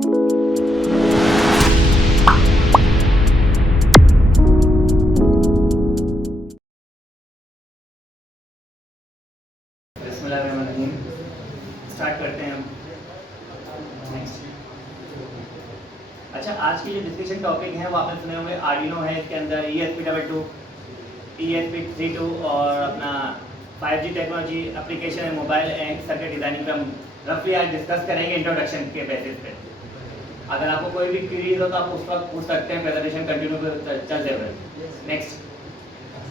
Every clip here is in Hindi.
बिस्मिल्लाहिर्रहमानिर्रहीम। स्टार्ट करते हैं हम। नेक्स्ट। अच्छा, आज की जो डिस्कशन टॉपिक है वो आपने सुने होंगे, आर्डिनो है, इसके अंदर ESP22, ESP32 और अपना 5G टेक्नोलॉजी एप्लीकेशन है, मोबाइल एंड सर्किट डिज़ाइनिंग का हम रफली आज डिस्कस करेंगे इंट्रोडक्शन के बेसिस पे। अगर आपको कोई भी क्वेरीज हो तो आप उस वक्त पूछ सकते हैं, प्रेजेंटेशन कंटिन्यू चलते हुए। नेक्स्ट।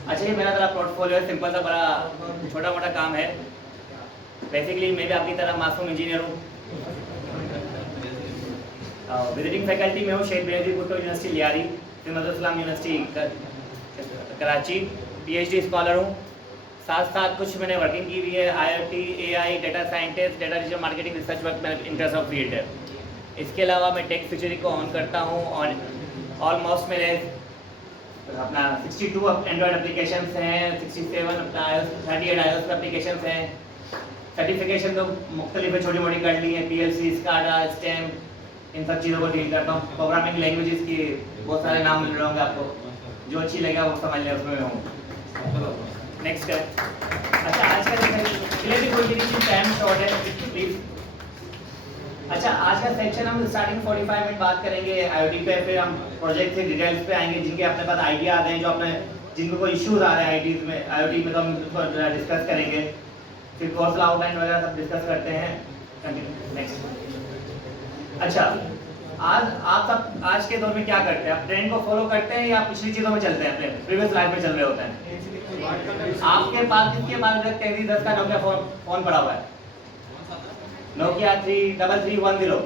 अच्छा, ये मेरा तरह पोर्टफोलियो है, सिंपल सा बड़ा छोटा मोटा काम है। बेसिकली मैं भी आपकी तरह मासूम इंजीनियर हूँ, विजिटिंग फैकल्टी में हूँ शेख बेनज़ीर भुट्टो यूनिवर्सिटी लियारी, इस्लाम यूनिवर्सिटी कराची, PhD स्कॉलर हूँ। साथ साथ कुछ मैंने वर्किंग की हुई है, IoT, AI, data scientist, data digital marketing research work में इंटरेस्ट ऑफ फील्ड है। इसके अलावा मैं टेक फ्यूचरी को ऑन करता हूँ और ऑलमोस्ट मेरे अपना 62 एंड्रॉयड एप्लीकेशंस हैं, 67 अपना 38 iOS एप्लीकेशंस हैं। सर्टिफिकेशन तो मुख्तलिफ छोटी मोटी कर ली है, PLC, SCADA, STEM, इन सब चीज़ों को डील करता हूँ। प्रोग्रामिंग लैंग्वेजेस की बहुत सारे नाम मिल रहे होंगे आपको, जो अच्छी लगेगा वो समझ लें, उसमें हूँ। नेक्स्ट है। अच्छा, आज का टाइम शॉर्ट है प्लीज़। अच्छा, आज का सेक्शन हम स्टार्टिंग 45 मिनट बात करेंगे IoT पे, फिर हम प्रोजेक्ट से डिटेल्स पे आएंगे, जिनके अपने पास आइडिया आते हैं, जो अपने जिनको कोई इश्यूज आ रहे हैं IoT में तो हम उसको डिस्कस करेंगे, फिर कोर्स आउटलाइन वगैरह सब डिस्कस करते हैं। नेक्स्ट। अच्छा, आप सब आज के दौर में क्या करते हैं? आप ट्रेंड को फॉलो करते हैं या पिछली चीज़ों में चलते हैं, अपने प्रीवियस लाइफ में चल रहे होते हैं? आपके पास किसके पास 3310 का नोकिया फोन पड़ा हुआ है? नोकिया 3310।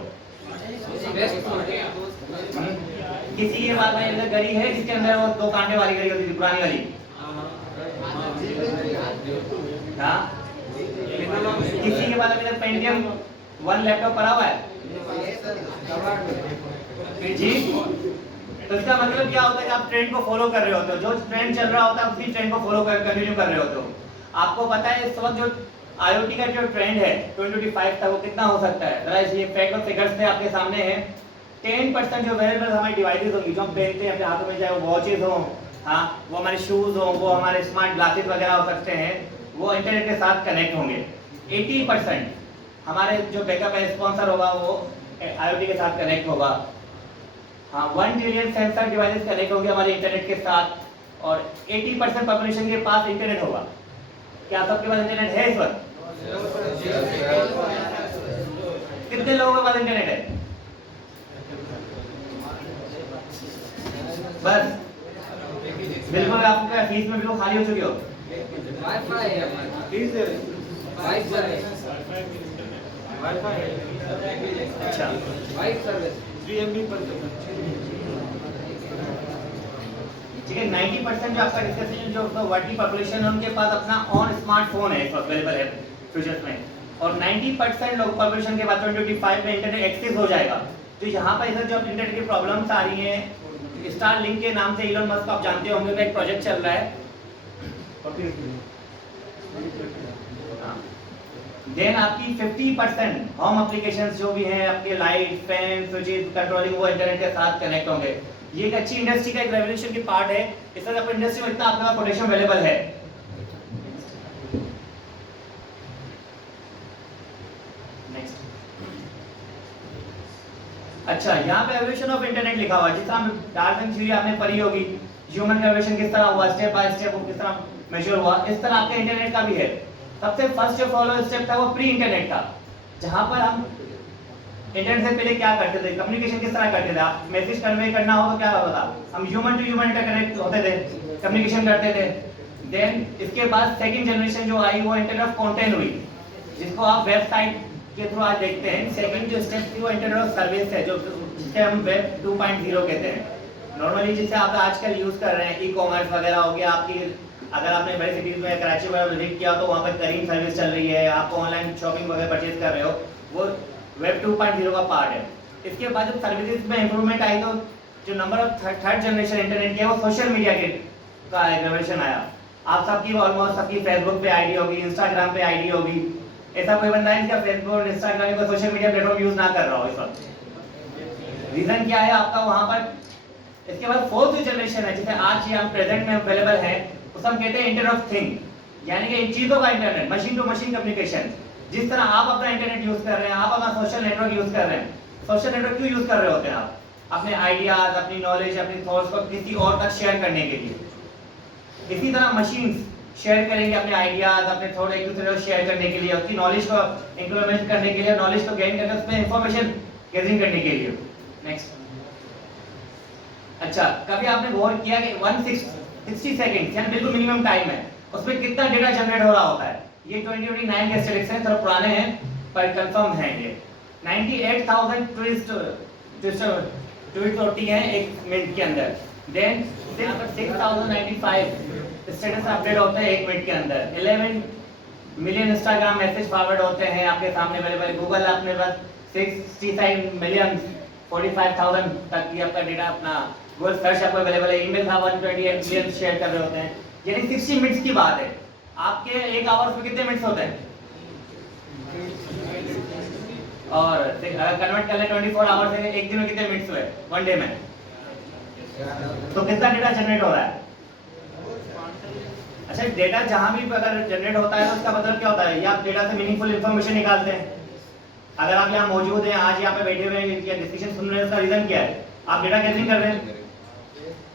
किसी के पास में घड़ी है जिसके अंदर वो 2 कांटे वाली घड़ी होती थी, पुरानी वाली? हाँ। किसी के पास अभी तक पेंटियम 1 लैपटॉप पड़ा हुआ है? जी। तो इसका मतलब क्या होता है कि आप ट्रेंड को फॉलो कर रहे होते हो, जो ट्रेंड चल रहा होता है उसी ट्रेंड को फॉलो कर कंटिन्यू कर रहे होते हो। आपको पता है इस वक्त जो IoT का जो ट्रेंड है 2025 तक वो कितना हो सकता है? जरा ये फैक्ट और फिगर्स थे आपके सामने हैं। 10% जो वेरेबल हमारी डिवाइसेस होंगी, जो हम पहनते हैं अपने हाथों में, चाहे वो वॉचेस हो, हाँ, वो हमारे शूज हो, वो हमारे स्मार्ट ग्लासेस वगैरह हो सकते हैं, वो इंटरनेट के साथ कनेक्ट होंगे। 80% हमारे जो बैकअप है स्पॉन्सर होगा वो IoT के साथ कनेक्ट होगा। हाँ, 1 ट्रिलियन सेंसर डिवाइसेस कनेक्ट होंगे हमारे इंटरनेट के साथ, और 80% पॉपुलेशन के पास इंटरनेट होगा। क्या सबके पास इंटरनेट है इस वक्त? कितने लोगों के पास इंटरनेट है? बस बिल्कुल आपका फीस में बिल्कुल खाली हो चुकी हो। अच्छा, 3 MB पर ठीक है। 90% जो आपका डिस्कशन जो वर्ल्ड पॉपुलेशन है उनके पास अपना ऑन स्मार्टफोन है अवेलेबल है फ्यूचर्स में, और 90% लोग पॉपुलेशन के बाद 2025 में इंटरनेट एक्सेस हो जाएगा। तो यहाँ पर इधर जो इंटरनेट की प्रॉब्लम्स आ रही हैं, स्टारलिंक के नाम से इलोन मस्क आप जानते होंगे, एक प्रोजेक्ट चल रहा है। देन आपकी 50% होम एप्लीकेशंस जो भी हैं, आपके लाइट, फैन, स्विचेस, कंट्रोलिंग, वो इंटरनेट के साथ कनेक्ट होंगे। ये एक अच्छी इंडस्ट्री का एक रेवोल्यूशन की पार्ट है। इस तरह पर इंडस्ट्री में इतना आपके पास पोटेंशियल अवेलेबल है। नेक्स्ट। अच्छा, यहाँ पे एवोल्यूशन ऑफ इंटरनेट लिखा हुआ है, जिस तरह डार्विन थ्योरी आपने पढ़ी होगी, ह्यूमन का एवोल्यूशन किस तरह हुआ, स्टेप बाय स्टेप वो किस तरह मेजर हुआ, इस तरह आपके इंटरनेट का भी है। सबसे फर्स्ट जो फॉलो स्टेप था वो प्री इंटरनेट का, जहां पर हम इंटरनेट से पहले क्या करते थे, कम्युनिकेशन किस तरह करते थे। आप मैसेज कन्वे करना हो तो क्या होता था, हम ह्यूमन टू ह्यूमन इंटरकनेक्ट होते थे, कम्युनिकेशन करते थे। देन इसके बाद सेकंड जनरेशन जो आई वो इंटरनेट ऑफ कंटेंट हुई, जिसको आप वेबसाइट के थ्रू आज देखते हैं। सेकंड जो स्टेप थी वो इंटरनेट ऑफ सर्विस है, जो जिसे हम वेब 2.0 कहते हैं। नॉर्मली जिसे आप आजकल यूज कर रहे हैं, ई-कॉमर्स वगैरह हो गया। आपकी अगर आपने बड़ी सिटीज में कराची वगैरह विजिट किया तो वहाँ पर करीम सर्विस चल रही है, आप ऑनलाइन शॉपिंग वगैरह परचेज कर रहे हो, वो वेब 2.0 का पार्ट है। इसके बाद जब सर्विसेज में इंप्रूवमेंट आई तो जो number of third generation internet के वो सोशल मीडिया के का रेवोल्यूशन आया। आप सबकी ऑलमोस्ट सबकी फेसबुक पे आईडी होगी, इंस्टाग्राम पे आईडी होगी। ऐसा कोई बंदा है जिसका फेसबुक और इंस्टाग्राम का सोशल मीडिया प्लेटफॉर्म यूज ना कर रहा हो इस वक्त? रीजन क्या है आपका वहां पर। इसके बाद फोर्थ जनरेशन है, जैसे आज ये हम प्रेजेंट में अवेलेबल है, उसे हम कहते हैं इंटरनेट ऑफ थिंग, यानी कि इन चीजों का internet, machine to machine communication. जिस तरह आप अपना इंटरनेट यूज कर रहे हैं, आप अपना सोशल नेटवर्क यूज कर रहे हैं, सोशल नेटवर्क क्यों यूज कर रहे होते हैं आप? अपने आइडियाज, अपनी नॉलेज, अपनी थॉट्स को किसी और तक शेयर करने के लिए। इसी तरह मशीन्स शेयर करेंगे अपने आइडियाज, अपने थॉट एक दूसरे को शेयर करने के लिए, उसकी नॉलेज को इंप्लीमेंट करने के लिए, नॉलेज को गेन करके उसमें इंफॉर्मेशन गैदरिंग करने के लिए। नेक्स्ट, अच्छा कभी आपने गौर किया कि 160 सेकंड यानी बिल्कुल मिनिमम टाइम है, उसमें कितना डेटा जनरेट हो रहा होता है? ये 2029 के स्टैटिस्टिक्स हैं, थोड़ा पुराने हैं पर कंफर्म हैं ये। 98,000 ट्वीट होती हैं एक मिनट के अंदर। देन 6,095 स्टेटस अपडेट होते हैं एक मिनट के अंदर। 11 मिलियन इंस्टाग्राम मैसेज फॉरवर्ड होते हैं आपके सामने अवेलेबल। गूगल अपने पास 65 मिलियन 45,000 तक की आपका डेटा अपना गूगल सर्च आपको अवेलेबल है। ईमेल का 128 मिलियन शेयर कर रहे होते हैं, यानी 60 मिनट्स की बात है। आपके एक आवर्स में कितने मिनट्स होते हैं? और अगर कन्वर्ट कर ले 24 आवर्स से एक दिन में कितने मिनट्स हुए वन डे में? तो कितना डेटा जनरेट हो रहा है? अच्छा, डेटा जहां भी अगर जनरेट होता है तो उसका मतलब क्या होता है? ये आप डेटा से मीनिंगफुल इंफॉर्मेशन निकालते हैं। अगर आप यहाँ मौजूद हैं, आज यहाँ पे बैठे हुए हैं या डिस्कशन सुन रहे हैं, उसका रीजन क्या है? आप डेटा गैदरिंग कर रहे हैं।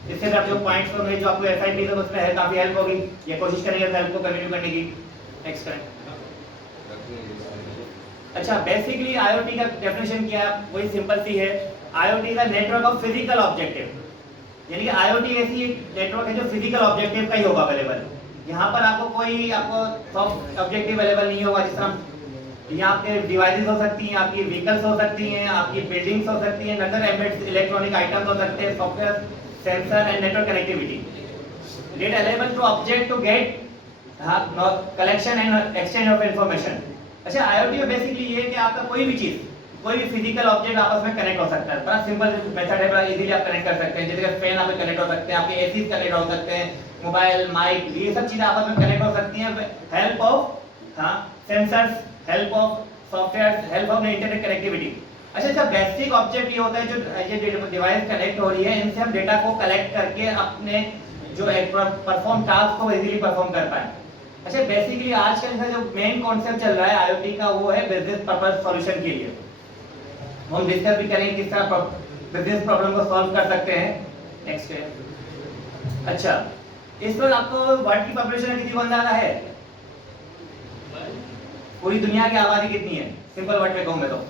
इससे आप जो पॉइंट्स होंगे, जो आपको एसआईपी से उसमें है, काफी हेल्प होगी। ये कोशिश करेंगे हेल्प को कंटिन्यू करने की। नेक्स्ट करें। अच्छा, बेसिकली आईओटी का डेफिनेशन क्या है? वही सिंपल सी है, आईओटी का नेटवर्क ऑफ फिजिकल ऑब्जेक्टिव, यानी कि आईओटी ऐसी एक नेटवर्क है जो फिजिकल ऑब्जेक्टिव का ही होगा अवेलेबल। यहाँ पर आपको कोई सॉफ्ट ऑब्जेक्टिव अवेलेबल नहीं होगा। जिस तरह यहाँ आपके डिवाइसेस हो सकती हैं, आपकी व्हीकल्स हो सकती हैं, आपकी बिल्डिंग्स हो सकती हैं, अदर एम्बेडेड इलेक्ट्रॉनिक आइटम्स हो सकते हैं, software, sensor and network connectivity. Data available to object to get collection and exchange of information. अच्छा, आईओटी में बेसिकली ये है कि आपका कोई भी चीज, कोई भी फिजिकल ऑब्जेक्ट आपस में कनेक्ट हो सकता है। बड़ा सिंपल मेथड है, बड़ा इजीली आप कनेक्ट कर सकते हैं। जैसे फैन आप कनेक्ट हो सकते हैं, आपके एसी कनेक्ट हो सकते हैं, मोबाइल, माइक, ये सब चीजें आपस में कनेक्ट हो सकती हैं help of sensors, help of software, help of internet connectivity. अच्छा, बेसिक ऑब्जेक्ट ये होता है जो ये डिवाइस कनेक्ट हो रही है, इनसे हम डेटा को कलेक्ट करके अपने जो एक परफॉर्म टास्क को इजीली परफॉर्म कर पाए। अच्छा, बेसिकली आजकल का जो मेन कॉन्सेप्ट चल रहा है आईओटी का, वो है बिजनेस पर्पस सॉल्यूशन के लिए। हम डिस्कस भी करेंगे किस तरह बिजनेस प्रॉब्लम को सॉल्व कर सकते हैं। नेक्स्ट है। अच्छा, इस पर आपको वर्ल्ड की पॉपुलेशन कितनी को अंदाजा है? पूरी दुनिया की आबादी कितनी है? सिंपल वर्ड में कहूँ मैं तो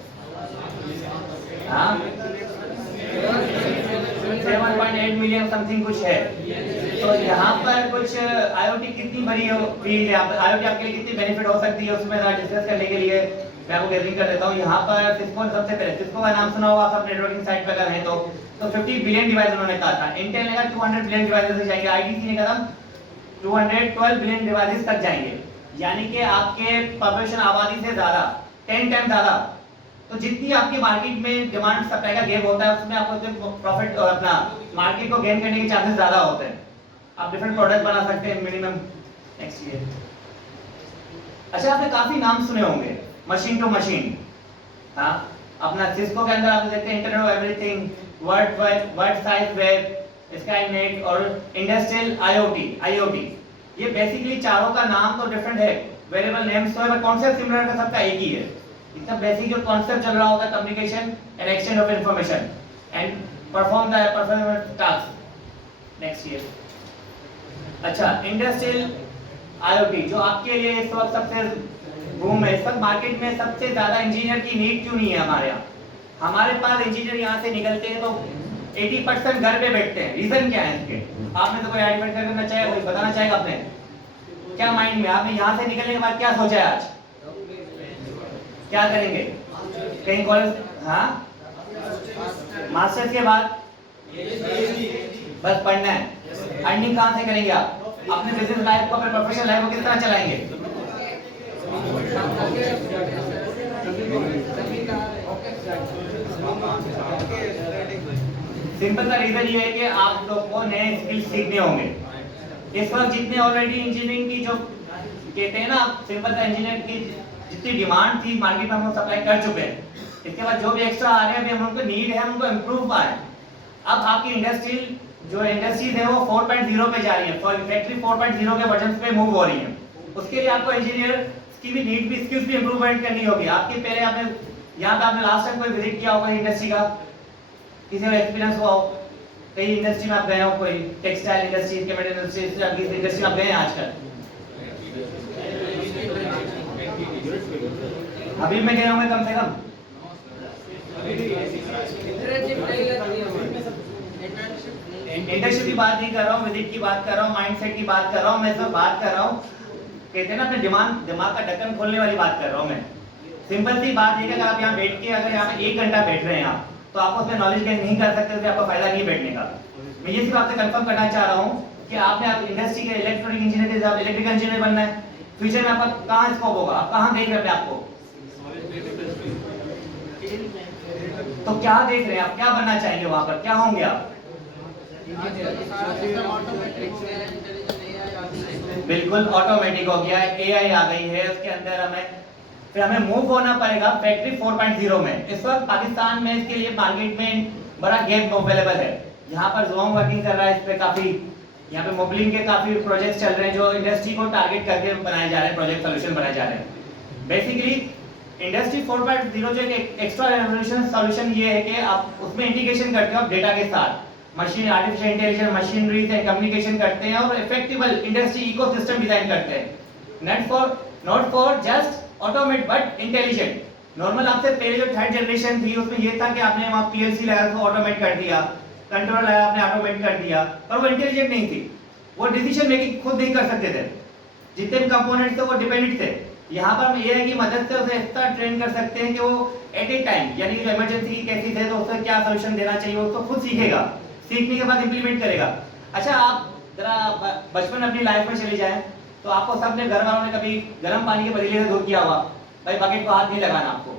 7.8 मिलियन समथिंग कुछ है। तो यहाँ पर कुछ आईओटी कितनी बड़ी फील्ड है, आईओटी आपके लिए कितनी बेनिफिट हो सकती है, उसमें डिस्कस करने के लिए मैं आपको गैदरिंग कर देता हूँ। यहाँ पर सिस्को ने सबसे पहले, सिस्को का नाम सुना होगा आप नेटवर्किंग साइट पर अगर हैं तो 50 बिलियन डिवाइस उन्होंने कहा था। इंटेल ने कहा 200 बिलियन डिवाइसेस जाएंगे, आईटीसी ने कहा 212 बिलियन डिवाइसेस तक जाएंगे, यानी कि आपके पॉपुलेशन आबादी से ज्यादा 10 टाइम ज्यादा। तो जितनी आपकी मार्केट में डिमांड सप्लाई का गैप होता है, उसमें आपको प्रॉफिट और अपना मार्केट को गेन करने के चांसेस ज्यादा होते हैं। आप डिफरेंट प्रोडक्ट बना सकते हैं मिनिमम। नेक्स्ट ये, अच्छा आपने काफी नाम सुने होंगे मशीन टू मशीन। हाँ, अपना सिस्को के अंदर आप देखते हैं internet of everything, world side web, Skynet और इंडस्ट्रियल आईओटी। ये बेसिकली चारों का नाम तो डिफरेंट है, वेरिएबल नेम्स तो है, पर कॉन्सेप्ट सिमिलर का सबका एक ही है। इसका बेसिक जो कॉन्सेप्ट चल रहा होता है communication and exchange of information and perform task. Next year. अच्छा, इंडस्ट्रियल आईओटी जो आपके लिए इस वक्त सबसे बूम है, इस वक्त मार्केट में सबसे ज्यादा इंजीनियर की नीड क्यों नहीं है हमारे यहाँ? हमारे पास इंजीनियर यहाँ से निकलते हैं तो 80% घर पे बैठते हैं। रीजन क्या है इसके? आपने तो कोई आइडेंटिफाई करना चाहेगा, कोई बताना चाहेगा आपने क्या माइंड में? आपने यहाँ से निकलने के बाद क्या सोचा है आज? क्या करेंगे? कहीं कॉलेज? हाँ, मास्टर्स के बाद बस पढ़ना है। अर्निंग कहाँ से करेंगे आप? अपने बिजनेस लाइफ को, अपने प्रोफेशनल लाइफ को किस तरह चलाएंगे? सिंपल सा रीजन ये है कि आप लोग को नए स्किल सीखने होंगे। इस वक्त जितने ऑलरेडी इंजीनियरिंग की जो कहते हैं ना, सिंपल सा इंजीनियर की जितनी डिमांड थी मार्केट में हम लोग सप्लाई कर चुके हैं। इसके बाद जो भी एक्स्ट्रा आ रहे हैं अभी हम उनको नीड है, हम उनको इम्प्रूव पाए। अब आपकी इंडस्ट्रियल जो इंडस्ट्रीज है वो 4.0 पे जा रही है, फैक्ट्री 4.0 के वर्जन पे मूव हो रही है। उसके लिए आपको इंजीनियर की भी नीड भी, स्किल्स भी इंप्रूवमेंट करनी होगी। आपके पहले आपने यहाँ पे आपने लास्ट टाइम कोई विजिट किया होगा इंडस्ट्री का, किसी का एक्सपीरियंस हुआ हो, कई इंडस्ट्री में आप गए हो, कोई textile industry, chemical industry, industry में आप गए हैं आजकल? अभी मैं गया हूँ कम से कम। इंटर्नशिप की बात नहीं कर रहा हूँ, विजिट की बात कर रहा हूँ, माइंडसेट की बात कर रहा हूँ, मैं सब बात कर रहा हूँ, कहते हैं ना अपने दिमाग का ढक्कन खोलने वाली बात कर रहा हूँ मैं। सिंपल सी बात है कि अगर आप यहाँ बैठ के अगर यहाँ पे 1 घंटा बैठ रहे हैं आप, तो आप उसमें नॉलेज गेन नहीं कर सकते, तो आपका फायदा नहीं बैठने का। मैं ये सिर्फ आपसे कंफर्म करना चाह रहा हूँ कि आपने आप इंडस्ट्री के इलेक्ट्रॉनिक इंजीनियर के, आप इलेक्ट्रिकल इंजीनियर बनना है, फ्यूचर में आपका कहाँ स्कोप होगा, आप कहाँ देख रहे हैं आपको, तो क्या देख रहे हैं आप, क्या बनना चाहेंगे वहां पर, क्या होंगे आप? बिल्कुल ऑटोमेटिक हो गया, एआई आ गई है उसके अंदर, फिर हमें मूव होना पड़ेगा फैक्ट्री 4.0 में। इस वक्त पाकिस्तान में इसके लिए मार्केट में बड़ा गैप अवेलेबल है। यहाँ पर जोंग वर्किंग कर रहा है इस पे काफी, यहाँ पे मोबलिंग के काफी प्रोजेक्ट्स चल रहे हैं जो इंडस्ट्री को टारगेट करके बनाए जा रहे हैं, प्रोजेक्ट सोल्यूशन बनाए जा रहे हैं। बेसिकली इंडस्ट्री 4.0 जो एक एक्स्ट्रा रेवोल्यूशन सॉल्यूशन ये है कि आप उसमें इंटीग्रेशन करते हो डेटा के साथ, मशीन आर्टिफिशियल इंटेलिजेंस मशीनरी से कम्युनिकेशन करते हैं और इफेक्टिबल इंडस्ट्री इकोसिस्टम डिजाइन करते हैं। Not for just automate but intelligent. Normal आपसे पहले जो थर्ड जनरेशन थी उसमें ये था कि आपने वहां पीएलसी लगाया तो ऑटोमेट कर दिया, कंट्रोल लगाया आपने ऑटोमेट कर दिया, पर वो इंटेलिजेंट नहीं थी, वो डिसीजन मेकिंग खुद नहीं कर सकते थे, जितने भी कंपोनेंट्स थे वो डिपेंडेंट थे। यहाँ पर हम एआई की मदद से उसे इतना ट्रेन कर सकते हैं कि वो एट ए टाइम, यानी जो इमरजेंसी की केसेस है तो उससे क्या सोल्यूशन देना चाहिए उसको खुद सीखेगा, सीखने के बाद इंप्लीमेंट करेगा। अच्छा, आप जरा बचपन अपनी लाइफ में चले जाएं तो आपको सबने घर वालों ने कभी गर्म पानी के पतीले से दूध किया होगा, भाई बकेट को हाथ नहीं लगाना आपको।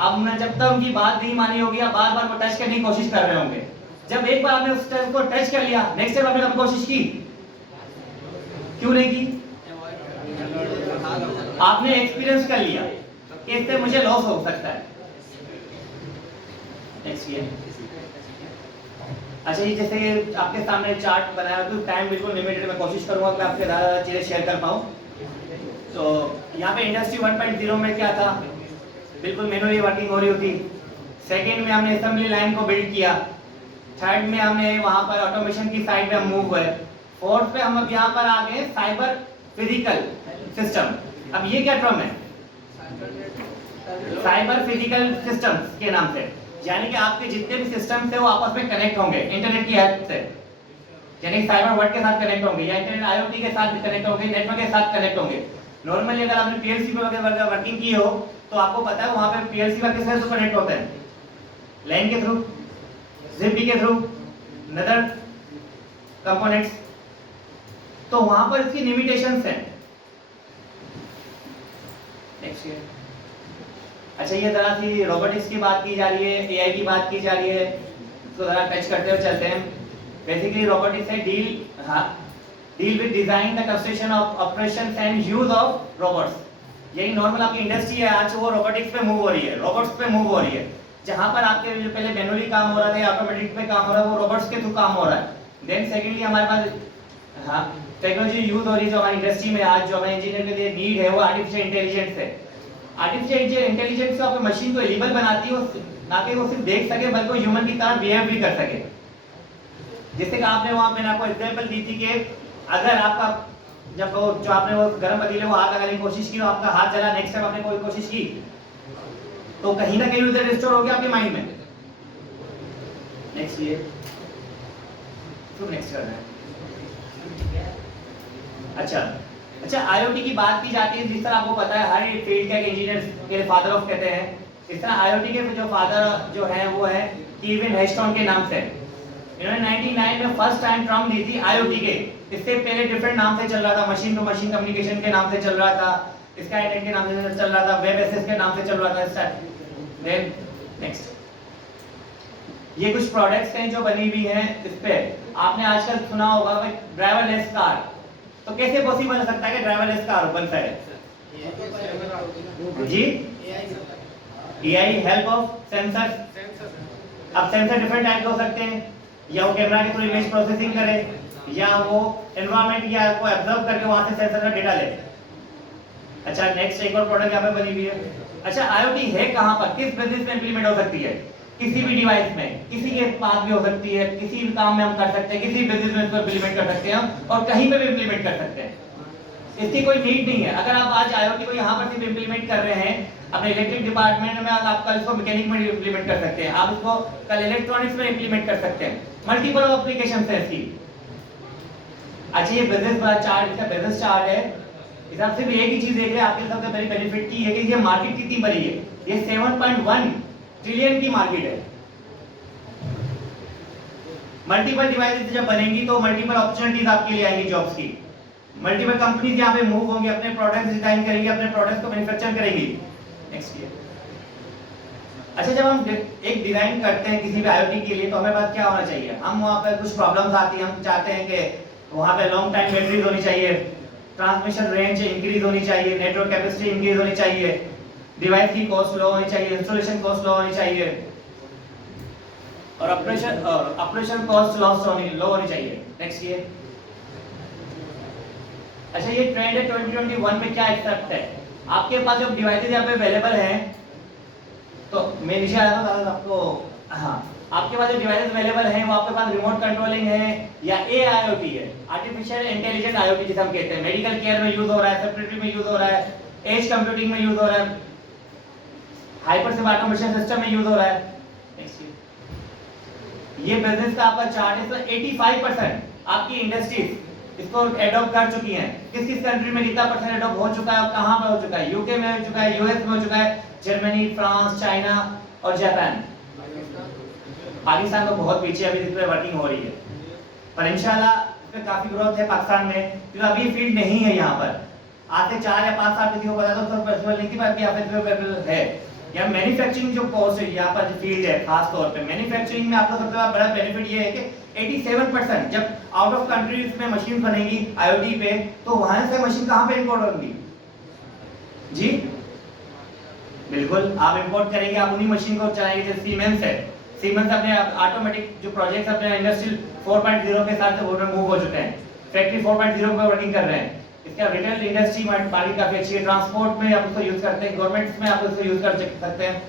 आपने जब तक उनकी बात नहीं मानी होगी, आप बार बार वो टच करने की कोशिश कर रहे होंगे। जब एक बार आपने उस टच को टच कर लिया, नेक्स्ट टाइम आपने कभी कोशिश की? क्यों नहीं की? आपने एक्सपीरियंस कर लिया कि इससे मुझे लॉस हो सकता है। नेक्स्ट ये अच्छा, ये जैसे आपके सामने चार्ट बनाया, तो टाइम बिल्कुल लिमिटेड, मैं कोशिश करूंगा कि आपसे ज़्यादा चीज़ें शेयर कर पाऊँ। तो यहाँ पे इंडस्ट्री 1.0 में क्या था, बिल्कुल मैनुअली वर्किंग हो रही होती। सेकेंड में हमने असेंबली लाइन को बिल्ड किया। थर्ड में हमने वहाँ पर ऑटोमेशन की साइड पे हम मूव हुए। फोर्थ पे हम अब यहाँ पर आ गए साइबर फिजिकल सिस्टम। अब ये क्या टर्म है? साइबर फिजिकल सिस्टम्स के नाम से, यानी कि आपके जितने भी सिस्टम्स है वो आपस में कनेक्ट होंगे इंटरनेट की हेल्प से, यानी साइबर वर्ल्ड के साथ कनेक्ट होंगे या इंटरनेट आईओटी के साथ भी कनेक्ट होंगे, नेटवर्क के साथ कनेक्ट होंगे। नॉर्मली अगर आपने पीएलसी पे वगैरह वर्किंग की हो तो आपको पता है वहां पे पीएलसी का किस तरह से कनेक्ट होता है, लैन के थ्रू, ZigBee के थ्रू, अदर कंपोनेंट्स। तो वहां पर इसकी लिमिटेशंस हैं। नेक्स्ट ईयर अच्छा, ये जरा सी रोबोटिक्स की बात की जा रही है, एआई की बात की जा रही है, तो जरा टच करते हुए चलते हैं। बेसिकली रोबोटिक्स है deal with design the construction of operations and use of robots. यही नॉर्मल आपकी इंडस्ट्री है आज, वो रोबोटिक्स पे मूव हो रही है, रोबोट्स पे मूव हो रही है। जहां पर आपके जो पहले मैनुअली काम हो रहा था, ऑटोमेटिक पे काम हो रहा है, वो रोबोट्स के थ्रू काम हो रहा है। देन सेकेंडली हमारे पास टेक्नोलॉजी यूज हो रही है जो हमारी इंडस्ट्री में आज जो हमारे इंजीनियर के लिए नीड है, वो आर्टिफिशियल इंटेलिजेंस है। आर्टिफिशियल इंटेलिजेंस से आपकी मशीन को एलिबल बनाती है, ना कि वो सिर्फ देख सके बल्कि वो ह्यूमन की तरह बिहेव भी कर सके। जैसे कि आपने वहां मैंने आपको एग्जांपल दी थी कि अगर आपका जब वो जो आपने वो गर्म पतीले को हाथ लगाने की कोशिश की और आपका हाथ जला, नेक्स्ट टाइम आपने कोई कोशिश की तो कहीं ना कहीं उधर रिस्टोर हो गया आपके माइंड में। नेक्स्ट ये तो नेक्स्ट करना है। अच्छा, आईओटी की बात की जाती है, जिस तरह आपको पता है हर एक फील्ड के इंजीनियर के फादर ऑफ कहते हैं, इस तरह आईओटी के जो फादर जो है वो है कीविन हेस्टोन के नाम से। इन्होंने 99 में फर्स्ट टाइम टर्म दी थी आईओटी के। इससे पहले डिफरेंट नाम से चल रहा था, मशीन टू मशीन कम्युनिकेशन के नाम से चल रहा था, स्काईनेट के नाम से चल रहा था, वेब एसेस के नाम से चल रहा था। देन नेक्स्ट ये कुछ प्रोडक्ट्स हैं जो बनी हुई हैं इस पे। आपने आजकल सुना होगा भाई ड्राइवरलेस कार, तो कैसे पॉसिबल हो सकता है कि ड्राइवरलेस कार बन पाए जी? AI help of sensor. अब सेंसर डिफरेंट टाइप के हो सकते हैं, या वो कैमरा के थ्रू इमेज प्रोसेसिंग करे, या वो एनवायरनमेंट या को ऑब्जर्व करके वहां से सेंसर का डेटा ले। अच्छा, नेक्स्ट एक और प्रोडक्ट यहाँ पे बनी हुई है। अच्छा, IoT है कहाँ पर, किस बिजनेस में इंप्लीमेंट हो सकती है? किसी भी डिवाइस में, किसी के पास भी हो सकती है, किसी भी काम में हम कर सकते हैं, किसी बिजनेस में इसको इंप्लीमेंट कर सकते हैं और कहीं पे भी इंप्लीमेंट कर सकते हैं। इसकी कोई नीड नहीं है। अगर आप आज IoT को यहाँ पर सिर्फ इंप्लीमेंट कर रहे हैं अपने इलेक्ट्रिक डिपार्टमेंट में, आप कल इसको मैकेनिक में इंप्लीमेंट कर सकते हैं, आप इसको कल इलेक्ट्रॉनिक्स में इंप्लीमेंट कर सकते हैं। मल्टीपल एप्लीकेशन है इसकी। अच्छा, ये बिजनेस वाला चार्ट, इसका बिजनेस चार्ट है। इसमें सिर्फ एक ही चीज देख रहे हैं, आपके सबसे बड़ी बेनिफिट की है कि ये मार्केट कितनी बड़ी है। ये 7.1 ट्रिलियन की मार्केट है। मल्टीपल डिवाइसेस जब बनेंगी तो मल्टीपल अपॉर्चुनिटीज आपके लिए आएंगी जॉब्स की। मल्टीपल कंपनीज यहाँ पे मूव होंगी, अपने प्रोडक्ट्स डिजाइन करेंगे, अपने प्रोडक्ट्स को मैन्युफैक्चर करेंगी। Next year. अच्छा, जब हम एक डिजाइन करते हैं किसी भी IoT के लिए तो हमें पास क्या होना चाहिए? हम वहाँ पे कुछ प्रॉब्लम्स आती हैं, हम चाहते हैं कि वहाँ पे लॉन्ग टाइम बैटरीज होनी चाहिए, ट्रांसमिशन रेंज इंक्रीज होनी चाहिए, नेटवर्क कैपेसिटी इंक्रीज होनी चाहिए, डिवाइस की कॉस्ट लो होनी चाहिए, इंस्टॉलेशन कॉस्ट लो होनी चाहिए और ऑपरेशन कॉस्ट लो होनी चाहिए। नेक्स्ट ये। अच्छा, ये ट्रेंड है 2021 में क्या एक्सेप्ट है? आपके पास जो डिवाइसेस यहाँ पे अवेलेबल हैं, तो मैं नीचे आ रहा था आपको, हाँ, आपके पास जो डिवाइसेस अवेलेबल हैं वो आपके पास रिमोट कंट्रोलिंग है या AIoT है, आर्टिफिशियल इंटेलिजेंट IoT जिसे हम कहते हैं। मेडिकल केयर में यूज हो रहा है, सेक्रेटरी में यूज हो रहा है, एज कंप्यूटिंग में यूज हो रहा है, हाइपर सिम ऑटोमेशन सिस्टम में यूज हो रहा है। ये बिजनेस का आपका चार्ट है, तो 85% आपकी इंडस्ट्रीज इसको एडॉप्ट कर चुकी हैं। किस किस कंट्री में कितना परसेंट एडॉप्ट हो चुका है और कहां पे हो चुका है? यूके में हो चुका है, यूएस में हो चुका है, जर्मनी, फ्रांस, चाइना और जापान। पाकिस्तान तो बहुत पीछे, अभी इस पे वर्किंग हो रही है, पर इंशाल्लाह इस पे काफी ग्रोथ है पाकिस्तान में, क्योंकि अभी फील्ड नहीं है यहाँ पर। आज से 4 या 5 साल किसी को पता तो सब पॉसिबल नहीं थी, पर अभी अवेलेबल है। या मैन्युफैक्चरिंग जो कोर्स है यहाँ पर, जो फील्ड है खास तौर पे मैन्युफैक्चरिंग में, आपका सबसे बड़ा बेनिफिट ये है कि 87% जब आउट ऑफ कंट्रीज में मशीन बनेगी IoT पे, तो वहां से मशीन कहां पे इंपोर्ट होगी? जी बिल्कुल, आप इंपोर्ट करेंगे, आप उन्हीं मशीन को चलाएंगे। जैसे सीमेंस है, सीमेंस अपने ऑटोमेटिक जो प्रोजेक्ट्स अपने इंडस्ट्रियल 4.0 के साथ वो मूव हो चुके हैं, फैक्ट्री 4.0 पे वर्किंग कर रहे हैं। इसका रिटेल इंडस्ट्री में मार्केट काफी अच्छी है, ट्रांसपोर्ट में आप उसको यूज करते हैं, गवर्नमेंट्स में आप उसको यूज कर सकते हैं।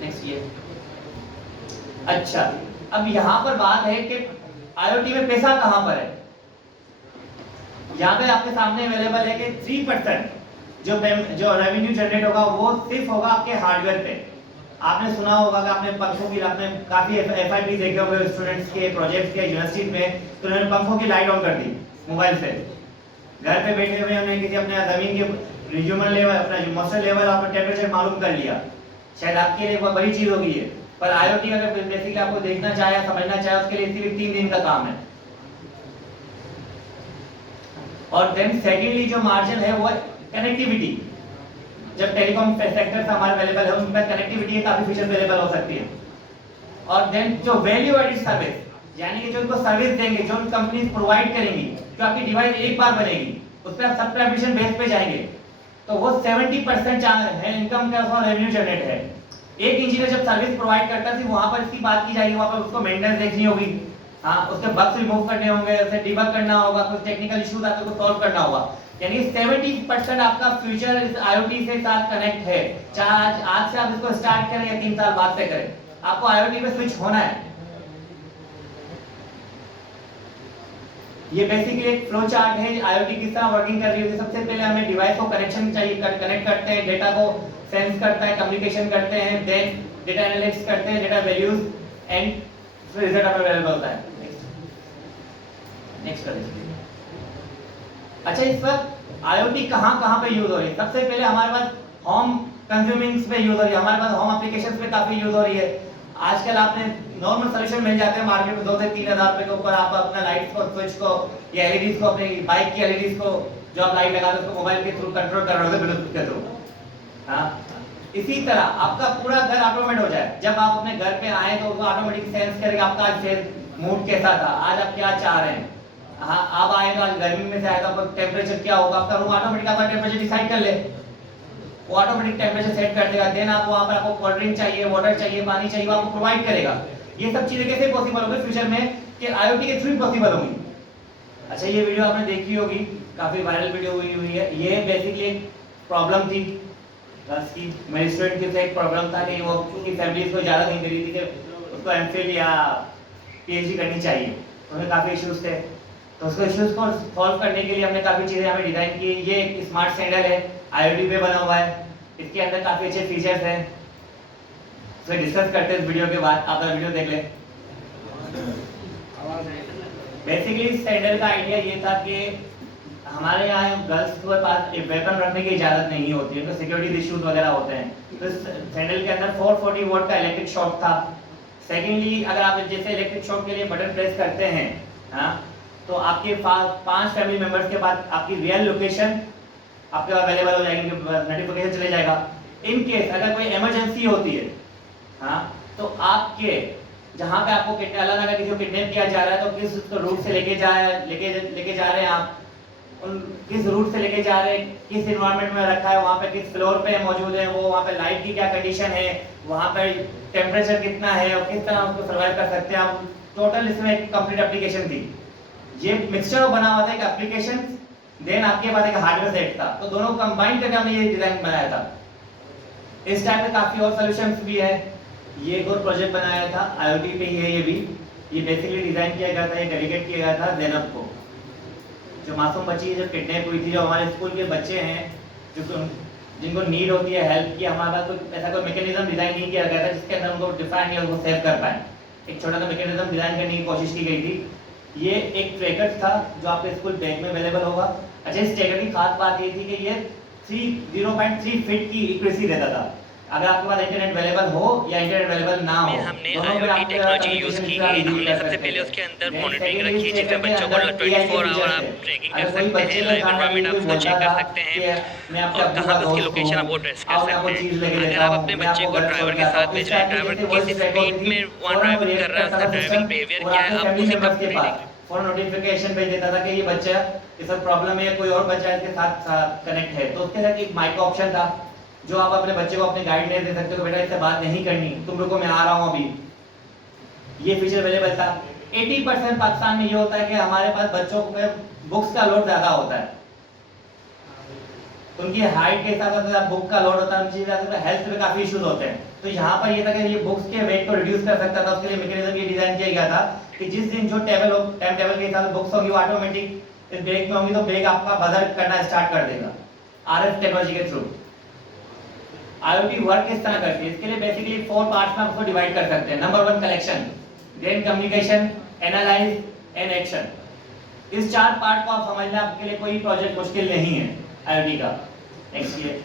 नेक्स्ट ये। अच्छा, अब यहाँ पर बात है कि IoT में पैसा कहाँ पर है? यहाँ पे आपके सामने अवेलेबल है कि 3% जो रेवेन्यू जनरेट होगा वो सिर्फ होगा आपके हार्डवेयर पे। आपने सुना होगा कि आपने पंखों की, आपने काफी FIP देखे होंगे स्टूडेंट्स के प्रोजेक्ट्स के यूनिवर्सिटी में, तो उन्होंने पंखों की लाइट ऑन कर दी मोबाइल से। घर पे बैठे हुए उन्होंने किसी अपने जमीन के ह्यूमन लेवल, अपना जो मॉइस्चर लेवल, अपना टेम्परेचर मालूम कर लिया। शायद आपके लिए बहुत बड़ी चीज होगी ये, पर IoT अगर बेसिकली आपको देखना चाहे, समझना चाहे, उसके लिए सिर्फ 3 दिन का काम है। और देन सेकेंडली जो मार्जिन है वो कनेक्टिविटी। जब टेलीकॉम सेक्टर से हमारे अवेलेबल है, उनमें कनेक्टिविटी काफी फीचर अवेलेबल हो सकती है। और देन जो वैल्यू एडेड सर्विस, यानी कि जो उनको सर्विस देंगे, जो कंपनीज प्रोवाइड करेंगी, जो आपकी डिवाइस एक बार बनेगी उस पर आप सब्सक्रिप्शन बेस पे जाएंगे, तो वो 70% है इनकम का, उसका रेवेन्यू जनरेट है। एक इंजीनियर जब सर्विस प्रोवाइड करता है, वहां पर इसकी बात की जाएगी, वहां पर उसको मेंटेनेंस देखनी होगी, हाँ, उसके बग्स रिमूव करने होंगे, उसे डिबग करना होगा, कुछ टेक्निकल इश्यूज आते हैं उसको सॉल्व करना होगा। यानी 70% आपका फ्यूचर इस IoT से साथ कनेक्ट है। चाहे आज से आप इसको स्टार्ट करें या 3 साल बाद से करें, आपको IoT पे स्विच होना है। ये बेसिकली एक फ्लो चार्ट है IoT किस तरह वर्किंग कर रही है। सबसे पहले हमें डिवाइस को कनेक्शन चाहिए, कनेक्ट करते हैं, डेटा को सेंस करता है, कम्युनिकेशन करते हैं, देन डेटा एनालिटिक्स करते हैं, data values and result available होता है। नेक्स्ट कर दीजिए। अच्छा, इस वक्त IoT कहां पे यूज हो रही है? सबसे पहले हमारे पास होम कंज्यूमिंग्स पे यूज हो रही है, हमारे पास होम एप्लीकेशंस पे काफी यूज हो रही है। आजकल आपने नॉर्मल सॉल्यूशन मिल जाते हैं मार्केट में 2 से 3 हज़ार रुपए के ऊपर। आप अपना लाइट्स को, स्विच को या LEDs को, अपनी बाइक की LEDs को जो आप लाइट लगा दो उसको मोबाइल के थ्रू कंट्रोल कर रहे हो ब्लूटूथ के थ्रू। हाँ, इसी तरह आपका पूरा घर ऑटोमेट हो जाए। जब आप अपने घर पे आए तो वो ऑटोमेटिक सेंस करेगा आपका आज मूड कैसा था, आज आप क्या चाह रहे हैं। हाँ, आप आए तो आज गर्मी में से आए तो आपका टेम्परेचर क्या होगा, आपका रूम ऑटोमेटिक आपका टेम्परेचर डिसाइड कर ले। वो ऑटोमेटिक टेम्परेचर सेट कर देगा। देन आप वहाँ पर आपको कोल्ड ड्रिंक चाहिए, वाटर चाहिए, पानी चाहिए, वो आपको प्रोवाइड करेगा। ये सब चीजें कैसे पॉसिबल होंगी फ्यूचर में कि IoT के थ्रू ही पॉसिबल होंगी। अच्छा, ये वीडियो आपने देखी होगी, काफी वायरल वीडियो हुई है। ये बेसिकली एक प्रॉब्लम थी की मेरे स्टूडेंट के साथ एक प्रॉब्लम था कि वो उसकी फैमिली को ज़्यादा नहीं दे रही थी कि उसको MPhil या PhD करनी चाहिए, तो उसमें काफ़ी इश्यूज थे। तो उसको इश्यूज को सॉल्व करने के लिए हमने काफ़ी चीज़ें हमें डिज़ाइन की। ये एक स्मार्ट सैंडल है, IoT पे बना हुआ है, इसके अंदर काफ़ी अच्छे फीचर्स हैं। तो डिस्कस करते हैं इस वीडियो के बाद, आप वीडियो देख लें। बेसिकली इस सैंडल का आइडिया ये था कि हमारे यहाँ गर्ल्स के पास एक वेपन रखने की इजाज़त नहीं होती है, तो सिक्योरिटी इश्यूज वगैरह होते हैं। तो इस सैंडल के अंदर 440 वोल्ट का इलेक्ट्रिक शॉक था। सेकेंडली, अगर आप जैसे इलेक्ट्रिक शॉक के लिए बटन प्रेस करते हैं, हाँ, तो आपके 5 फैमिली मेंबर्स के पास आपकी रियल लोकेशन आपके पास अवेलेबल हो जाएगी, नोटिफिकेशन चले जाएगा। इन केस अगर कोई इमरजेंसी होती है, हाँ, तो आपके जहाँ पे आपको अल्लाह ना किसी को किडनैप किया जा रहा है, तो किस रूट से लेके जा रहे हैं आप, किस रूट से लेके जा रहे हैं, किस एनवायरनमेंट में रखा है, वहाँ पे किस फ्लोर पे मौजूद है, वो वहाँ पे लाइट की क्या कंडीशन है, वहाँ पे टेम्परेचर कितना है और किस तरह उसको सर्वाइव कर सकते हैं आप। टोटल इसमें एक कंप्लीट एप्लीकेशन थी। ये मिक्सचर बना हुआ था, एक एप्लीकेशन देन आपके पास एक हार्डवेयर सेट था, तो दोनों कंबाइन करके हमने ये डिजाइन बनाया था। इस टाइप में काफी और सॉल्यूशंस भी है। ये एक और प्रोजेक्ट बनाया था, IoT पे ही है ये भी। ये बेसिकली डिजाइन किया गया था, ये डेडिकेट किया गया था ज़ैनब को, जो मासूम बच्ची जो किडनैप हुई थी, जो हमारे स्कूल के बच्चे हैं जो जिनको नीड होती है हेल्प की। हमारे पास कोई ऐसा कोई मैकेनिज्म डिजाइन नहीं किया गया था जिसके अंदर उनको डिफाइन या उनको सेव कर पाए। एक छोटा सा मैकेनिज्म डिजाइन करने की कोशिश की गई थी। ये एक ट्रैकर था जो आपके स्कूल बैग में अवेलेबल होगा। अच्छा, इस ट्रैकर की खास बात ये थी कि ये 0.3 फीट की एक्यूरेसी देता था। अगर आपके पास इंटरनेट अवेलेबल हो या इंटरनेट अवेलेबल ना हो, हमने IoT टेक्नोलॉजी यूज़ की है। हमने सबसे पहले उसके अंदर मॉनिटरिंग रखी, जिसमें बच्चों को 24 आवर आप ट्रैकिंग कर सकते हैं, लाइव एनवायरनमेंट आप उसको चेक कर सकते हैं और कहाँ पे उसकी लोकेशन आप वो ट्रेस कर सकते हैं। अगर आप अपने बच्चे को ड्राइवर के साथ भेज रहे हैं, ड्राइवर किस स्पीड में वहाँ ड्राइविंग कर रहा है, उसका ड्राइविंग बिहेवियर क्या है, आप उसे कब करेंगे। फॉर नोटिफिकेशन भेज देता था कि ये बच्चा इस प्रॉब्लम है, कोई और बच्चा इसके साथ कनेक्ट है, तो उसके साथ एक माइक का ऑप्शन था जो आप अपने बच्चे को अपने गाइडलाइन दे सकते हो, बेटा इससे बात नहीं करनी, तुम रुको मैं आ रहा हूँ अभी। ये फीचर अवेलेबल था। 80% पाकिस्तान में ये होता है कि हमारे पास बच्चों में बुक्स का लोड ज्यादा होता है, उनकी हाइट के हिसाब से बुक का लोड होता है, उनकी हेल्थ में काफी इश्यूज होते हैं। तो यहाँ पर ये था कि ये बुक्स के वेट को रिड्यूस कर सकता था। उसके लिए मैकेनिज्म ये डिजाइन किया गया था कि जिस दिन जो टाइम टेबल के हिसाब से बुक्स होंगी वो ऑटोमेटिक इस बैग में होंगी, तो बैग आपका बजर करना स्टार्ट कर देगा RF टेक्नोलॉजी के थ्रू। IoT वर्क किस तरह करती है, इसके लिए बेसिकली 4 पार्ट्स में आपको डिवाइड कर सकते हैं। Number 1 collection, then communication, analyse and action. इस 4 पार्ट को आप समझना, आपके लिए कोई प्रोजेक्ट मुश्किल नहीं है IoT का। नेक्स्ट ये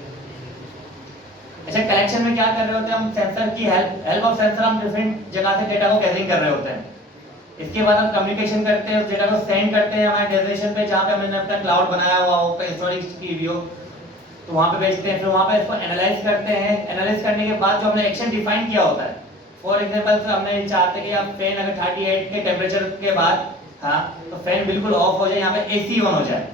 अच्छा, कलेक्शन में क्या कर रहे होते हैं हम, सेंसर की हेल्प ऑफ सेंसर हम डिफरेंट जगह से डेटा को गैदरिंग कर रहे होते हैं। इसके बाद हम कम्युनिकेशन करते हैं, उस डेटा को सेंड करते हैं हमारे डेस्टिनेशन पे जहाँ पे हमने अपना क्लाउड बनाया हुआ हो, स्टोरेज की व्यू, तो वहाँ पे भेजते हैं। फिर वहाँ पे इसको एनालाइज करते हैं। एनालाइज करने के बाद जो हमने एक्शन डिफाइन किया होता है, फॉर एग्जांपल हमने चाहते कि आप फैन अगर 38 के टेम्परेचर के बाद, हाँ, तो फैन बिल्कुल ऑफ हो जाए, यहाँ पे AC ऑन हो जाए,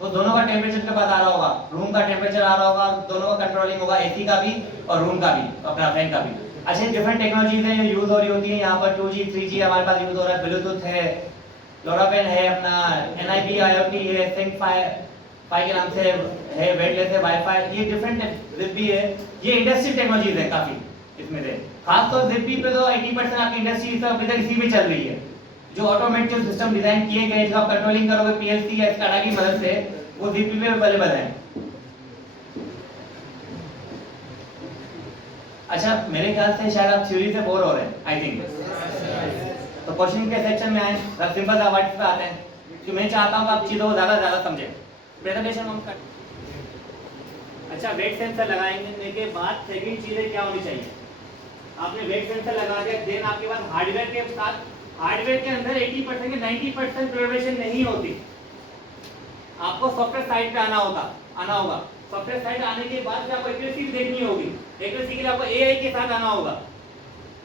तो दोनों का टेम्परेचर के बाद आ रहा होगा, रूम का टेम्परेचर आ रहा होगा, दोनों का कंट्रोलिंग होगा, AC का भी और रूम का भी, अपना फैन का भी। अच्छा, डिफरेंट टेक्नोलॉजीज हैं जो यूज हो रही होती है। यहाँ पर 2G 3G हमारे पास यूज हो रहा है, ब्लूटूथ है, LoRaWAN है, अपना NIP IoT है, SyncFi के नाम से है, वेटलेस है, वाईफाई, ये डिफरेंट ZigBee है। ये इंडस्ट्री टेक्नोलॉजीज है काफी इसमें से। खासतौर ZigBee पे तो 80% आपकी इंडस्ट्री अभी तक इसी में चल रही है। जो ऑटोमेटिक सिस्टम डिजाइन किए गए जो आप कंट्रोलिंग करोगे PLC या SCADA की मदद से, वो ZigBee पे अवेलेबल है। अच्छा, मेरे ख्याल से शायद आप थ्योरी से बोर हो रहे हैं, आई थिंक। तो क्वेश्चन के सेक्शन में आए, सिंपल सा वर्ड्स पे आते हैं कि मैं चाहता हूँ आप चीज़ों को ज़्यादा समझें। प्रेजेंटेशन हम कर, अच्छा, वेट सेंसर लगाने के बाद सेकंड चीज़ें क्या होनी चाहिए, आपने वेट सेंसर लगा दिया, देन आपके पास हार्डवेयर के साथ, हार्डवेयर के अंदर 80% के 90% प्रोग्रामेशन नहीं होती, आपको सॉफ्टवेयर साइड पे आना होगा। सॉफ्टवेयर साइड आने के बाद आपको एक्यूरेसी देखनी होगी, एक्यूरेसी के लिए आपको AI के साथ आना होगा।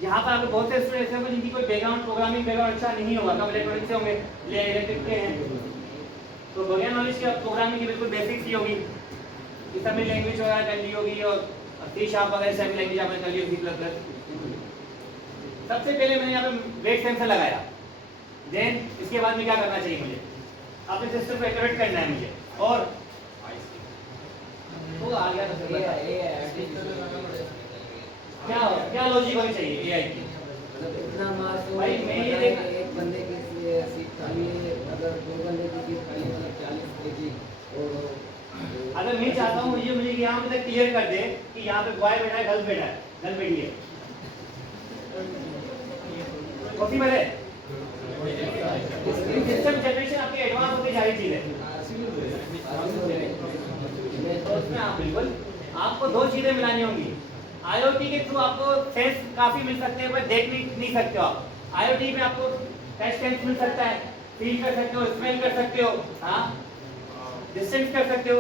यहाँ पर आपको बहुत से स्टूडेंट्स हैं जिनकी कोई बैकग्राउंड प्रोग्रामिंग बैकग्राउंड अच्छा नहीं होगा, कब इलेक्ट्रॉनिक्स से होंगे, इलेक्ट्रिक के हैं, तो बगैर नॉलेज के प्रोग्रामिंग की बिल्कुल बेसिक्स ही होगी। असेंबली लैंग्वेज वगैरह कर ली होगी और सी शार्प वगैरह असेंबली लैंग्वेज आपने कर ली होगी C++। सबसे पहले मैंने यहाँ पे वेट सेंसर लगाया, देन इसके बाद में क्या करना चाहिए मुझे, अपने सिस्टम को एक्टिवेट करना है मुझे, और तो आ गया तो क्या लॉजिक होनी चाहिए एआई की। मतलब इतना मास हो भाई मैं ये देख एक बंदे की सीट खाली है, अगर 2 बंदे की सीट खाली है मतलब 40 केजी। और अगर मैं चाहता हूँ ये मुझे यहाँ पे क्लियर कर दे कि यहाँ पे बॉय बैठा है, गर्ल बैठा है, गर्ल बैठी है, पॉसिबल है? सिस्टम जनरेशन आपकी एडवांस होती जा रही चीज है, तो उसमें आप बिल्कुल आपको 2 चीजें मिलानी होंगी। IoT के थ्रू आपको सेंस काफी मिल सकते हैं, पर देख नहीं सकते हो आप। IoT में आपको टच सेंस मिल सकता है, फील कर सकते हो, स्मेल कर सकते हो, हाँ, डिस्टेंस कर सकते हो,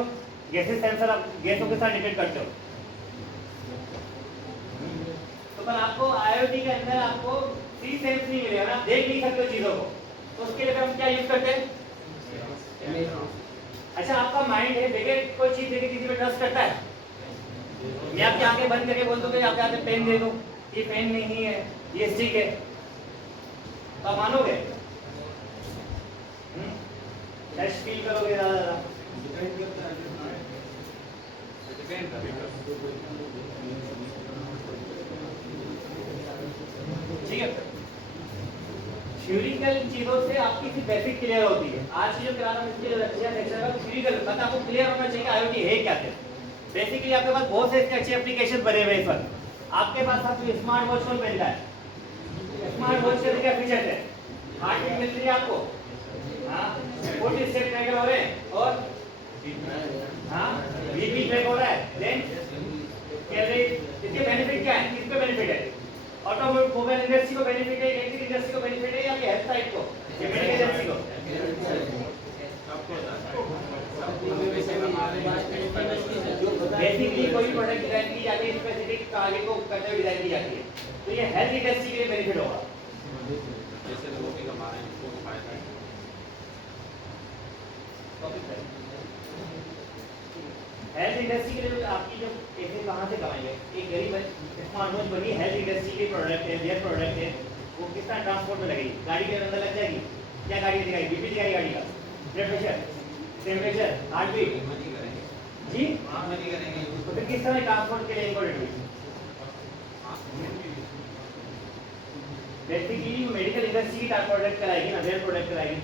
गैसेस सेंसर आप गैसों के साथ डिटेक्ट करते हो। तो पर आपको IoT के अंदर आपको सी सेंस नहीं मिलेगा ना, देख नहीं सकते हो चीजों को, तो उसके लिए हम क्या यूज करते हैं? अच्छा, आपका माइंड है देखे कोई चीज देखे किसी पे ट्रस्ट करता है? मैं आपकी आंखें बंद करके बोल दूं कि आपके हाथ में पेन दे दूं, ये पेन नहीं है, ये स्टिक है, तो आप मानोगे? टच फील करोगे ज्यादा। ठीक है, थ्योरिकल चीजों से आपकी सिर्फ बेसिक क्लियर होती है। आज की जो करा रहा हूं इसके लेक्चर है थ्योरिकल, मतलब आपको क्लियर होना चाहिए कि IoT है क्या है। बेसिकली आपके पास बहुत से इसके अच्छे एप्लीकेशन बने हुए हैं। सर आपके पास आपको स्मार्ट वॉच कौन पहनता है? स्मार्ट वॉच के क्या फीचर है? हार्ट बीट मिल रही है आपको, हाँ, 40 स्टेप ट्रैकर हो रहे हैं, और हाँ, बीपी ट्रैक हो रहा है। देन कैलोरी, इसके बेनिफिट क्या है? किसको बेनिफिट है? ऑटोमोबाइल इंडस्ट्री को बेनिफिट है, इलेक्ट्रिक इंडस्ट्री को बेनिफिट है, या फिर हेल्थ साइड को, या मेडिकल इंडस्ट्री को? बेसिकली कोई प्रोडक्ट डिजाइन की जाती है स्पेसिफिक टारगेट को करते हुए डिजाइन की जाती है, तो ये हेल्थ इंडस्ट्री के लिए बेनिफिट होगा। जैसे लोगों की कमा रहे हैं उनको फायदा है। हेल्थ इंडस्ट्री के लिए आपकी जो पैसे कहाँ से कमाएंगे? एक गरीब स्मार्ट वॉच बनी, हेल्थ इंडस्ट्री के प्रोडक्ट है, वेयर प्रोडक्ट है, वो कितना ट्रांसपोर्ट में लगेगी? गाड़ी के अंदर लग जाएगी, क्या गाड़ी दिखाएगी? बीपी दिखाएगी गाड़ी का, blood pressure, temperature, heart beat जी, तो फिर किस तरह ट्रांसपोर्ट के लिए इंपॉर्टेंट हुई? बेसिकली मेडिकल इंडस्ट्री की प्रोडक्ट कराएगी ना, वेयर प्रोडक्ट कराएगी।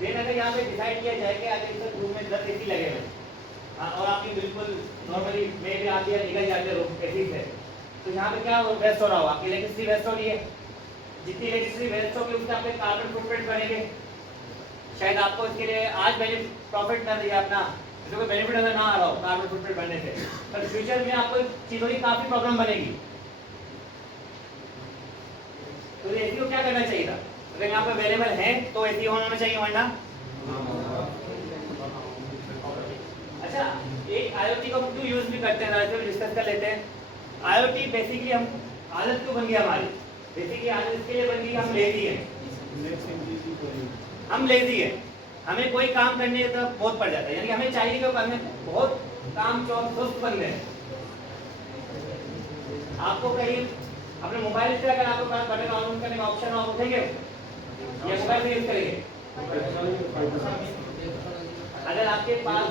देन अगर यहाँ पे डिसाइड किया जाए कि आगे इस रूम में 10 AC लगे हुए, हाँ, और आपकी बिल्कुल नॉर्मली में भी आती है निकल जाते रूम एसी से, तो यहाँ पे क्या वेस्ट हो रहा होगा? आपकी इलेक्ट्रिसिटी वेस्ट हो रही है। जितनी इलेक्ट्रिसिटी वेस्ट होगी उतना आपके कार्बन फुटप्रिंट बनेंगे। शायद आपको इसके लिए आज प्रॉफिट ना दिया अपना, कोई बेनिफिट अगर ना आ रहा हो कार्बन फुटप्रिंट बनने से, पर फ्यूचर में आपको चीजों की काफी प्रॉब्लम बनेगी। तो एसी को क्या करना चाहिए था? अगर यहाँ पे अवेलेबल है तो एसी होना चाहिए, वरना अच्छा, एक IoT को हम क्यों यूज भी करते हैं, राइट, डिस्कस कर लेते हैं। IoT बेसिकली हम आदत क्यों बन गई हमारी? बेसिकली आदत इसके लिए बन गई, हम लेजी हैं। हम लेजी हैं, हमें कोई काम करने का बहुत पड़ जाता है, यानी कि हमें चाहिए कि हमें बहुत काम सुस्त बंद है। आपको कहीं अपने मोबाइल से अगर आपको बटन ऑन करने का ऑप्शन आप उठेंगे या मोबाइल से यूज करेंगे? अगर आपके पास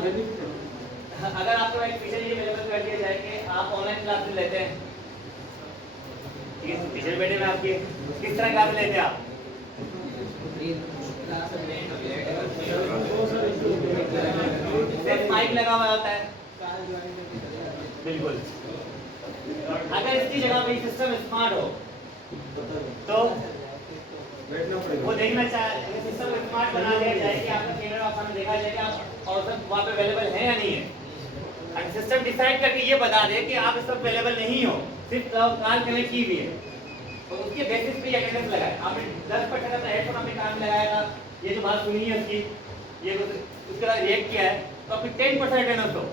अगर आपको एक फीचर ये अवेलेबल कर दिया जाए कि आप ऑनलाइन क्लासेस लेते हैं, ठीक है, टीचर बैठे में आपके किस तरह क्लास लेते हैं आप? सिर्फ माइक लगा हुआ होता है, बिल्कुल। अगर इसकी जगह पे सिस्टम स्मार्ट हो तो वो देखना चाहिए, सिस्टम स्मार्ट बना दिया जाए कि आपका कैमरा आपने देखा जाए कि आप और सब वहाँ पे अवेलेबल है या नहीं है। अगर सिस्टम डिसाइड करके ये बता दे कि आप इस पर अवेलेबल नहीं हो, सिर्फ कान कनेक्ट की हुई है, तो उसके बेसिस पे अटेंडेंस लगाए। आपने 10% अपना हेडफोन अपने कान में लगाया था, ये जो बात सुनी है उसकी, ये उसके बाद रिएक्ट किया है, तो आपकी 10% अटेंडेंस हो,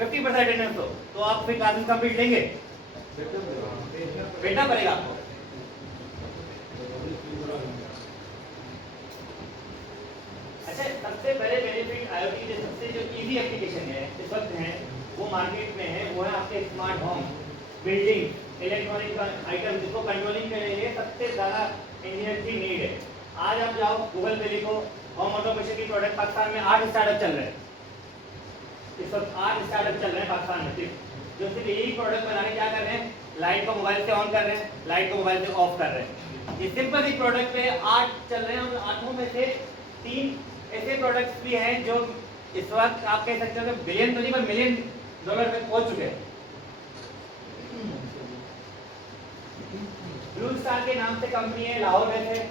50% अटेंडेंस हो, तो आप फिर क्लासेस कंप्लीट लेंगे, बैठना पड़ेगा आपको। अच्छा, सबसे बड़े बेनिफिट IoT के सबसे जो इजी एप्लीकेशन है इस वक्त है वो मार्केट में है, वो है आपके smart home, building, electronic item, जिसको कंट्रोलिंग के लिए सबसे ज़्यादा इंजीनियर की नीड है। आज आप जाओ गूगल पे लिखो होम ऑटोमेशन की प्रोडक्ट, पाकिस्तान में 8 स्टार्टअप चल रहे हैं। इस वक्त 8 स्टार्टअप चल रहे हैं पाकिस्तान में सिर्फ, जो सिर्फ यही प्रोडक्ट बनाने क्या कर रहे हैं, लाइट को मोबाइल से ऑन कर रहे हैं, लाइट को मोबाइल से ऑफ कर रहे हैं। ये सिंपल ही प्रोडक्ट पे 8 चल रहे हैं। उन 8 में से 3 ऐसे प्रोडक्ट्स भी हैं जो इस वक्त आप कह सकते हो कि बिलियन तो नहीं पर मिलियन डॉलर में पहुंच चुके हैं। ब्लू स्टार के नाम से कंपनी है, लाहौर में से